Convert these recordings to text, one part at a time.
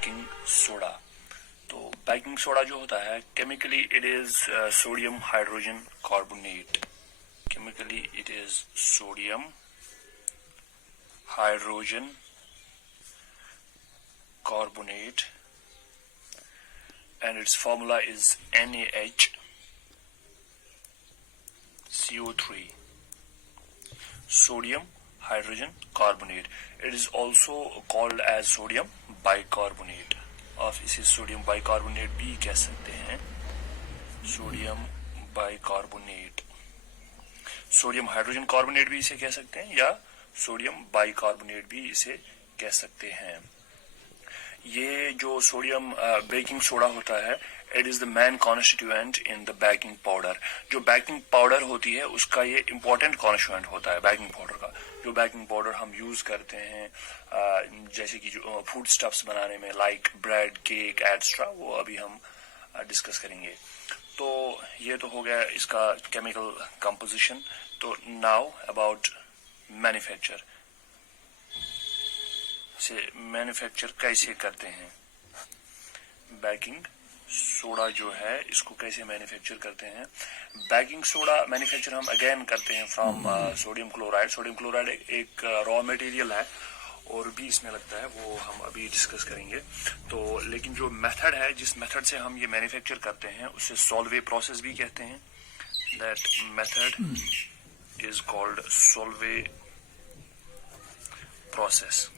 Baking soda. तो baking soda जो होता है chemically it is sodium hydrogen carbonate. Chemically it is sodium hydrogen carbonate and its formula is NaHCO3, sodium hydrogen carbonate. It is also called as sodium bicarbonate. आप इसे sodium bicarbonate भी कह सकते हैं। Sodium bicarbonate, sodium hydrogen carbonate भी इसे कह सकते हैं या सोडियम बाइकार्बोनेट भी इसे कह सकते हैं। ये जो सोडियम बेकिंग सोडा होता है it is the main constituent in the baking powder. जो बेकिंग पाउडर होती है उसका ये इंपॉर्टेंट कॉन्स्टिट्यूएंट होता है बेकिंग पाउडर का। जो बेकिंग पाउडर हम यूज करते हैं जैसे कि जो फूड स्टफ्स बनाने में लाइक ब्रेड, केक एट्सेट्रा, वो अभी हम डिस्कस करेंगे। तो ये तो हो गया इसका केमिकल कंपोजिशन। तो नाउ अबाउट मैन्युफैक्चर, से मैन्युफैक्चर कैसे करते हैं। बेकिंग सोडा जो है इसको कैसे मैन्युफैक्चर करते हैं। बेकिंग सोडा मैन्युफैक्चर हम अगेन करते हैं from sodium chloride. Sodium chloride एक रॉ मटेरियल है और भी इसमें लगता है, वो हम अभी डिस्कस करेंगे। तो लेकिन जो मेथड है, जिस मेथड से हम ये मैन्युफैक्चर करते हैं उसे सॉल्वे प्रोसेस भी कहते हैं। That method is called Solvay process.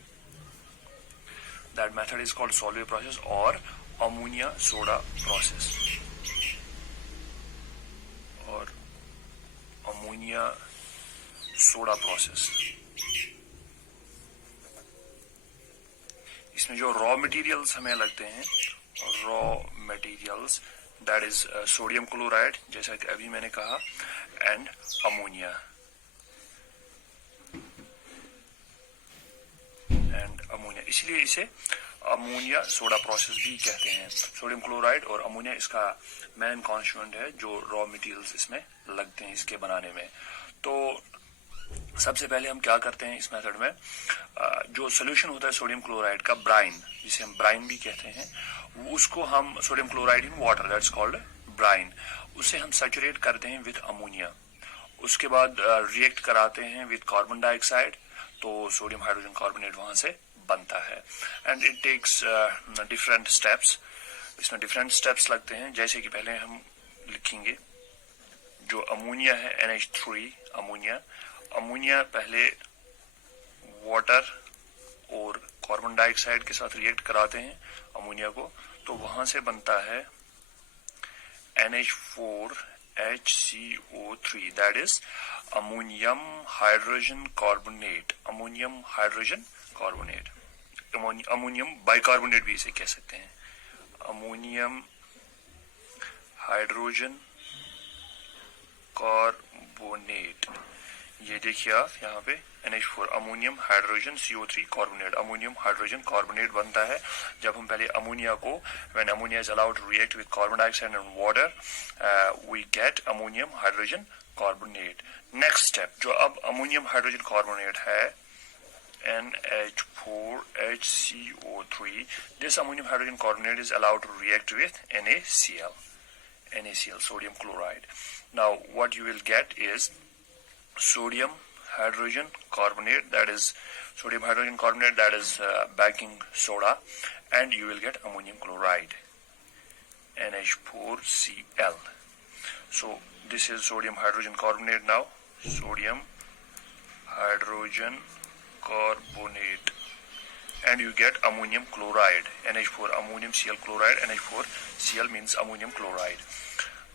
That method is called solvay process or ammonia soda process or ammonia soda process। इसमें जो रॉ मटेरियल्स हमें लगते हैं, raw materials that is sodium chloride जैसा कि अभी मैंने कहा एंड अमोनिया इसलिए इसे अमोनिया सोडा प्रोसेस भी कहते हैं। सोडियम क्लोराइड और अमोनिया इसका मेन कॉन्स्टिट्यूएंट है जो रॉ मटेरियल्स इसमें लगते हैं इसके बनाने में। तो सबसे पहले हम क्या करते हैं इस मेथड में, जो सोल्यूशन होता है सोडियम क्लोराइड का ब्राइन, जिसे हम ब्राइन भी कहते हैं, उसको हम sodium chloride in water that's called brine, उसे हम सैचुरेट करते हैं विद अमोनिया। उसके बाद रिएक्ट कराते हैं विद कार्बन डाइऑक्साइड, तो सोडियम हाइड्रोजन कार्बोनेट वहां से बनता है। And it takes different steps. इसमें डिफरेंट स्टेप्स लगते हैं, जैसे कि पहले हम लिखेंगे जो अमोनिया है NH3 अमोनिया। अमोनिया पहले वाटर और कार्बन डाइऑक्साइड के साथ रिएक्ट कराते हैं अमोनिया को, तो वहां से बनता है NH4HCO3 that is ammonium hydrogen carbonate. Ammonium hydrogen carbonate, ammonium bicarbonate भी इसे कह सकते हैं। अमोनियम हाइड्रोजन कार्बोनेट, ये देखिए आप यहाँ पे NH4 ammonium hydrogen CO3 carbonate, ammonium hydrogen carbonate बनता है जब हम पहले अमोनिया को, when ammonia is allowed to react with carbon dioxide and water, we get ammonium hydrogen carbonate। Next step, जो अब अमोनियम हाइड्रोजन कार्बोनेट है NH4HCO3, this ammonium hydrogen carbonate is allowed to react with NaCl, sodium chloride. Now what you will get is sodium hydrogen carbonate, that is sodium hydrogen carbonate, that is baking soda, and you will get ammonium chloride, NH4Cl. So this is sodium hydrogen carbonate now, sodium hydrogen carbonate, and you get ammonium chloride, NH4 ammonium Cl chloride, NH4Cl means ammonium chloride।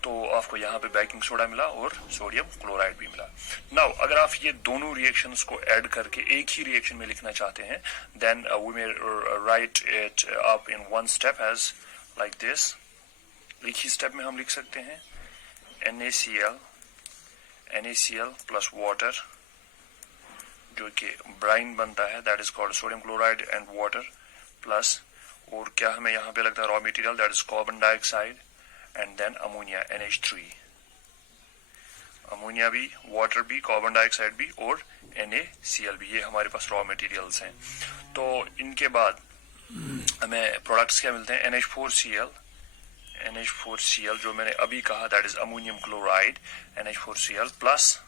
तो आपको यहाँ पे baking soda मिला और sodium chloride भी मिला। Now अगर आप ये दोनों रिएक्शंस को ऐड करके एक ही रिएक्शन में लिखना चाहते हैं, then we may write it up in one step as like this. एक ही स्टेप में हम लिख सकते हैं NaCl प्लस वाटर, जो कि ब्राइन बनता है, that is called sodium chloride and water, plus और क्या हमें यहाँ पे लगता है raw material, that is carbon dioxide and then ammonia NH3। Ammonia भी, वाटर भी, कार्बन डाइऑक्साइड भी और NaCl भी, ये हमारे पास रॉ मटेरियल्स हैं। तो इनके बाद हमें प्रोडक्ट्स क्या मिलते हैं, NH4Cl जो मैंने अभी कहा, that is ammonium chloride, NH4Cl plus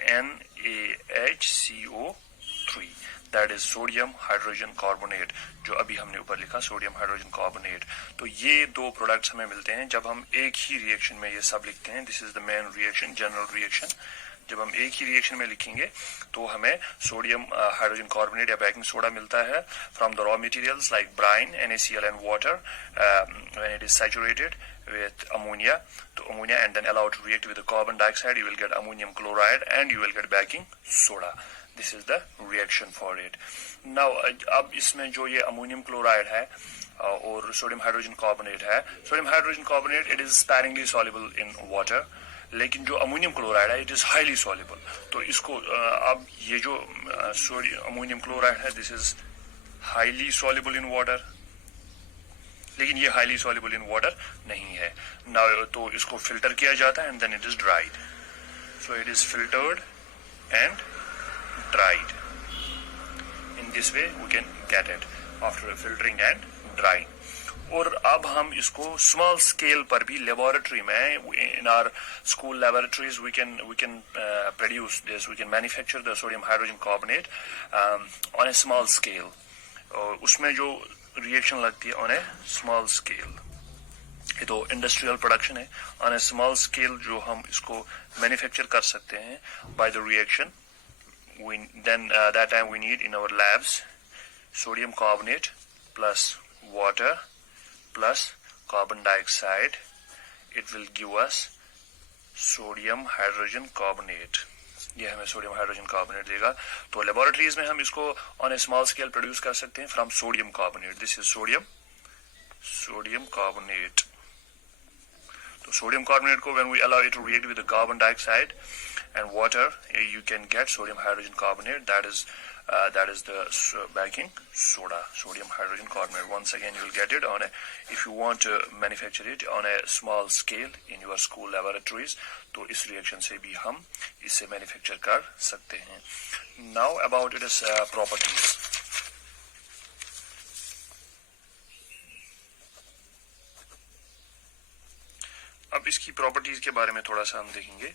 NaHCO3, that is sodium hydrogen carbonate, जो अभी हमने ऊपर लिखा सोडियम हाइड्रोजन कार्बोनेट। तो ये दो प्रोडक्ट्स हमें मिलते हैं जब हम एक ही रिएक्शन में ये सब लिखते हैं। This is the main reaction, general reaction. जब हम एक ही रिएक्शन में लिखेंगे तो हमें सोडियम हाइड्रोजन कार्बोनेट या बेकिंग सोडा मिलता है from the raw materials like brine, NaCl and water when it is saturated with ammonia, and then allowed to react with the carbon dioxide, you will get ammonium chloride and you will get baking soda. This is the reaction for it. Now अब इसमें जो ये ammonium chloride है और sodium hydrogen carbonate है, sodium hydrogen carbonate it is sparingly soluble in water, लेकिन जो ammonium chloride है इट इज हाईली सॉल्युबल। तो इसको अब ये जो अमोनियम क्लोराइड है this is highly soluble in water, लेकिन ये हाईली सॉल्युबल इन वाटर नहीं है ना। तो इसको फिल्टर किया जाता है and then it is dried. So it is filtered and dried. In this way we can get it after filtering and drying. और अब हम इसको स्मॉल स्केल पर भी लेबोरेटरी में, in our school laboratories we can produce this, we can manufacture the sodium hydrogen carbonate on a small scale. उसमें जो reaction लगती है ऑन ए स्मॉल स्केल, ये तो इंडस्ट्रियल प्रोडक्शन है। ऑन ए स्मॉल स्केल जो हम इसको मैन्युफैक्चर कर सकते हैं by the reaction, then that time we need in our labs sodium carbonate plus water plus carbon dioxide. It will give us sodium hydrogen carbonate. ये हमें sodium hydrogen carbonate देगा। तो लेबोरेटरीज में हम इसको on a small scale produce कर सकते हैं from sodium carbonate. This is sodium carbonate. तो सोडियम कार्बोनेट को when we allow it to react with the carbon dioxide and water, you can get sodium hydrogen carbonate, that is the baking soda, sodium hydrogen carbonate. Once again you will get it on a, if you want to manufacture it on a small scale in your school laboratories, तो इस reaction से भी हम इसे manufacture कर सकते हैं। Now about its properties. अब इसकी प्रॉपर्टीज के बारे में थोड़ा सा हम देखेंगे।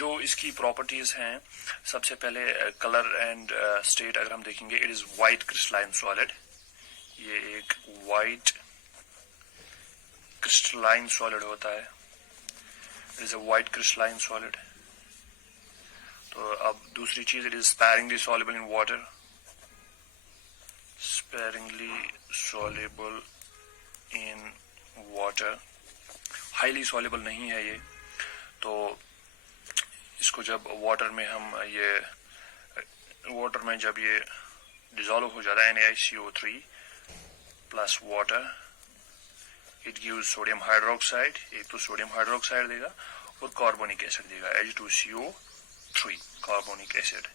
जो इसकी प्रॉपर्टीज हैं, सबसे पहले कलर एंड स्टेट अगर हम देखेंगे, it is white crystalline solid. ये एक व्हाइट क्रिस्टलाइन सॉलिड होता है, it is a white crystalline solid. तो अब दूसरी चीज, it is sparingly soluble in water, sparingly soluble in water, highly soluble नहीं है ये। तो इसको जब वाटर में जब ये डिसॉल्व हो जाता है NaCO3 plus water, it gives sodium hydroxide. एक तो सोडियम हाइड्रोक्साइड देगा और कार्बोनिक एसिड देगा, H2CO3, कार्बोनिक एसिड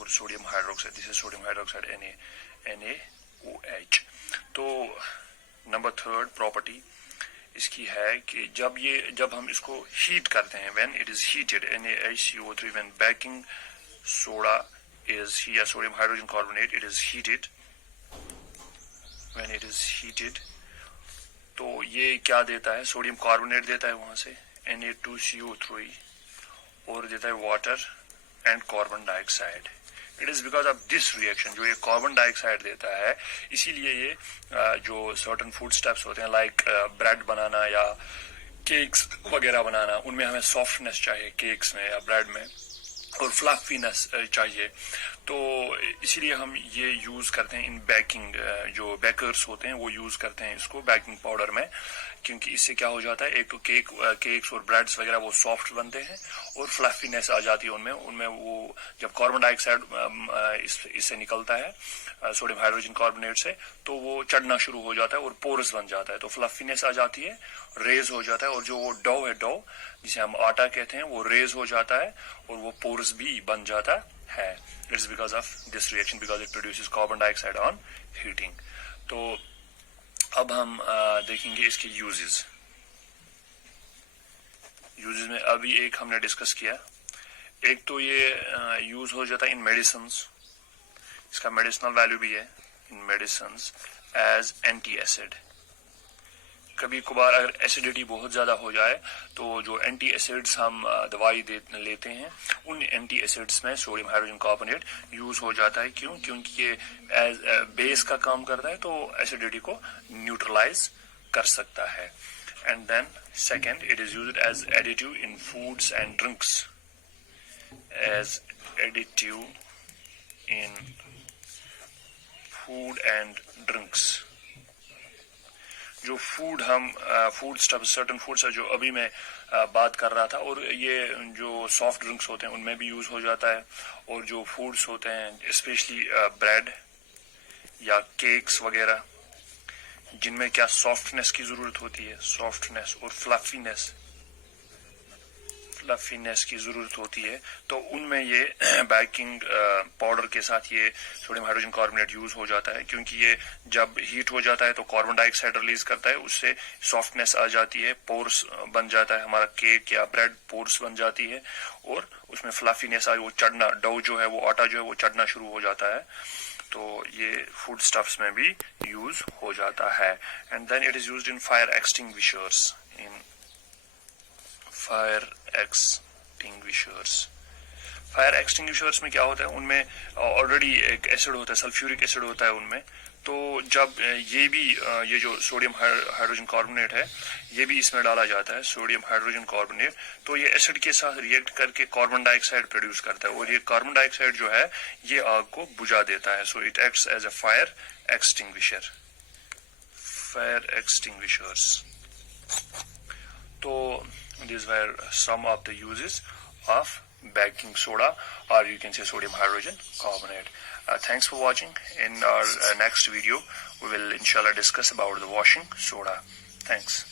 और sodium hydroxide, this is sodium hydroxide NaOH। तो नंबर थर्ड प्रॉपर्टी इसकी है कि जब हम इसको हीट करते हैं, when it is heated, NaHCO3, when baking soda is या sodium hydrogen carbonate, it is heated, when it is heated, तो ये क्या देता है, सोडियम कार्बोनेट देता है वहां से, Na2CO3, और देता है water and carbon dioxide. It is because of this reaction, जो ये कार्बन डाइऑक्साइड देता है, इसीलिए ये जो सर्टन फूड स्टेप्स होते हैं लाइक ब्रेड बनाना या केक्स वगैरह बनाना, उनमें हमें सॉफ्टनेस चाहिए केक्स में या ब्रेड में, और फ्लफीनेस चाहिए। तो इसीलिए हम ये यूज करते हैं इन बेकिंग, जो बेकर्स होते हैं वो यूज करते हैं इसको बेकिंग पाउडर में, क्योंकि इससे क्या हो जाता है, एक तो केक्स और ब्रेड्स वगैरह वो सॉफ्ट बनते हैं और फ्लफीनेस आ जाती है उनमें वो जब कार्बन डाइऑक्साइड इससे निकलता है सोडियम हाइड्रोजन कार्बोनेट से, तो वो चढ़ना शुरू हो जाता है और पोरस बन जाता है, तो फ्लफीनेस आ जाती है, रेज हो जाता है, और जो वो डो है, डो जिसे हम आटा कहते हैं, वो रेज हो जाता है और वो पोरस भी बन जाता है। It's because of this reaction, because it produces carbon dioxide on heating. तो अब हम देखेंगे इसके यूजेस में। अभी एक हमने डिस्कस किया, एक तो ये यूज हो जाता है इन मेडिसिन, इसका मेडिसिनल वैल्यू भी है इन मेडिसिन एज एंटी एसिड। कभी कभार अगर एसिडिटी बहुत ज़्यादा हो जाए तो जो एंटी एसिड्स हम दवाई लेते हैं, उन एंटी एसिड्स में सोडियम हाइड्रोजन कार्बोनेट यूज हो जाता है। क्यों? क्योंकि ये एज बेस का काम करता है, तो एसिडिटी को न्यूट्रलाइज कर सकता है। And then second, it is used as additive in foods and drinks, as additive in food and drinks. जो फूड हम फूड स्टफ, सर्टन फूड्स है जो अभी मैं बात कर रहा था, और ये जो सॉफ्ट ड्रिंक्स होते हैं उनमें भी यूज हो जाता है। और जो फूड्स होते हैं स्पेशली ब्रेड या केक्स वगैरह, जिनमें क्या सॉफ्टनेस की जरूरत होती है, सॉफ्टनेस और फ्लफीनेस की जरूरत होती है, तो उनमें ये बेकिंग पाउडर के साथ ये सोडियम हाइड्रोजन कार्बोनेट यूज हो जाता है। क्योंकि ये जब हीट हो जाता है तो कार्बन डाइऑक्साइड रिलीज करता है, उससे सॉफ्टनेस आ जाती है, पोर्स बन जाता है, हमारा केक या ब्रेड पोर्स बन जाती है, और उसमें फ्लफीनेस वो चढ़ना, डो जो है वो आटा जो है वो चढ़ना शुरू हो जाता है। तो ये फूड स्टफ्स में भी यूज हो जाता है। And then it is used in fire extinguishers, fire extinguishers में क्या होता है, उनमें ऑलरेडी एक एसिड होता है, सल्फ्यूरिक एसिड होता है उनमें। तो जब ये भी ये जो सोडियम हाइड्रोजन कार्बोनेट है, ये भी इसमें डाला जाता है, सोडियम हाइड्रोजन कार्बोनेट, तो ये एसिड के साथ रिएक्ट करके कार्बन डाइऑक्साइड प्रोड्यूस करता है, और ये कार्बन डाइऑक्साइड जो है ये आग को बुझा देता है। So it acts as a fire extinguisher, fire extinguishers. तो these were some of the uses of baking soda, or you can say sodium hydrogen carbonate. Thanks for watching. In our next video we will inshallah discuss about the washing soda. Thanks.